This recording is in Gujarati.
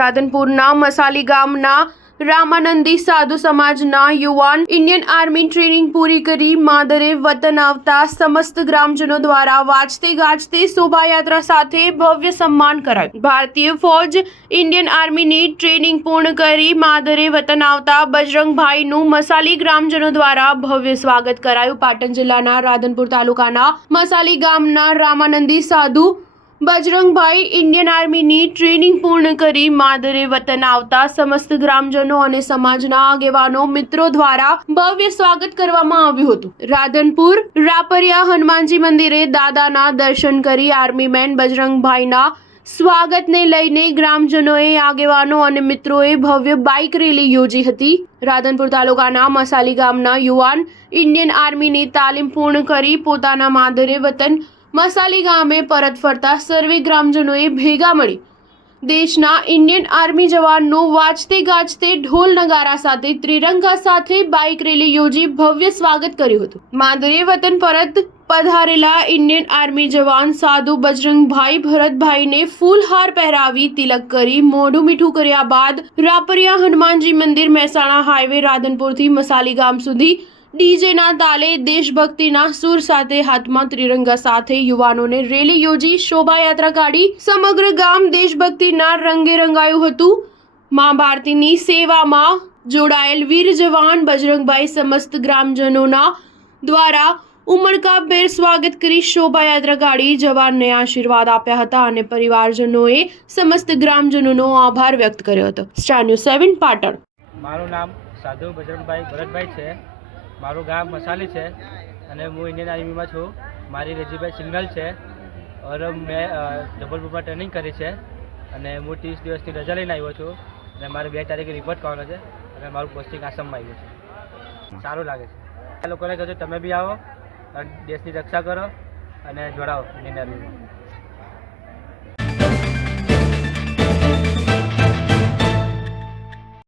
રાધનપુરના મસાલી ગામના રામાનંદી સાધુ સમાજના યુવાન ઇન્ડિયન આર્મી ટ્રેનિંગ પૂરી કરી માદરે વતન આવતા સમસ્ત ગ્રામજનો દ્વારા વાજતે ગાજતે શોભાયાત્રા સાથે ભવ્ય સન્માન કરાયું. ભારતીય ફૌજ ઇન્ડિયન આર્મીની ટ્રેનિંગ પૂર્ણ કરી માદરે વતન આવતા બજરંગભાઈનું મસાલી ગ્રામજનો દ્વારા ભવ્ય સ્વાગત કરાયું. પાટણ જિલ્લાના રાધનપુર તાલુકાના મસાલી ગામના રામાનંદી સાધુ બજરંગભાઈ ઇન્ડિયન આર્મીની ટ્રેનિંગ પૂર્ણ કરી માદરે વતન આવતા સમસ્ત ગ્રામજનો અને સમાજના આગેવાનો મિત્રો દ્વારા ભવ્ય સ્વાગત કરવામાં આવ્યું હતું. રાધનપુર, રાપરિયા હનુમાનજી મંદિરે દાદાના દર્શન કરી આર્મી મેન બજરંગભાઈના સ્વાગતને લઈને ગ્રામજનોએ, આગેવાનો અને મિત્રોએ ભવ્ય બાઇક રેલી યોજી હતી. રાધનપુર તાલુકાના મસાલી ગામના યુવાન ઇન્ડિયન આર્મીની તાલીમ પૂર્ણ કરી પોતાના માદરે વતન મસાલી ગામે પરત ફરતા સર્વે ગ્રામજનોએ ભેગા મળી. દેશના ઇન્ડિયન આર્મી જવાનનું વાજતે ગાજતે ઢોલ નગારા સાથે ત્રિરંગા સાથે બાઇક રેલી યોજી ભવ્ય સ્વાગત કર્યું હતું. માદરે વતન પરત પધારેલા ઇન્ડિયન આર્મી જવાન સાધુ બજરંગભાઈ ભરતભાઈને ફૂલહાર પહેરાવી તિલક કરી મોઢું મીઠું કર્યા બાદ રાપરિયા હનુમાનજી મંદિર મહેસાણા હાઈવે રાધનપુરથી મસાલી ગામ સુધી ડીજેના તાલે દેશભક્તિના સૂર સાથે હાથમાં ત્રિરંગા સાથે યુવાનોને રેલી યોજી શોભાયાત્રા કાઢી સમગ્ર ગામ દેશભક્તિના રંગે રંગાયું હતું. મા ભારતીની સેવામાં જોડાયેલ વીર જવાન બજરંગભાઈ સમસ્ત ગ્રામજનોના દ્વારા ઉમળકાભેર સ્વાગત કરી શોભાયાત્રા કાઢી જવાનને આશીર્વાદ આપ્યા હતા અને પરિવારજનોએ સમસ્ત ગ્રામજનોનો આભાર વ્યક્ત કર્યો હતો. Star news seven Patan. મારું નામ સાધુ બજરંગભાઈ ભરતભાઈ છે. મારું ગામ મસાલી છે અને હું ઇન્ડિયન આર્મીમાં છું. મારી રેજીભાઈ સિંગલ છે ઓર મેં જબલપુરમાં ટ્રેનિંગ કરી છે અને હું ત્રીસ દિવસથી રજા લઈને આવ્યો છું અને મારે બે તારીખે રિપોર્ટ કરવાનો છે અને મારું પોસ્ટિંગ આસામમાં આવ્યું છે. સારું લાગે છે. આ લોકોને કહો છું તમે બી આવો દેશની રક્ષા કરો અને જોડાઓ ઇન્ડિયન આર્મીમાં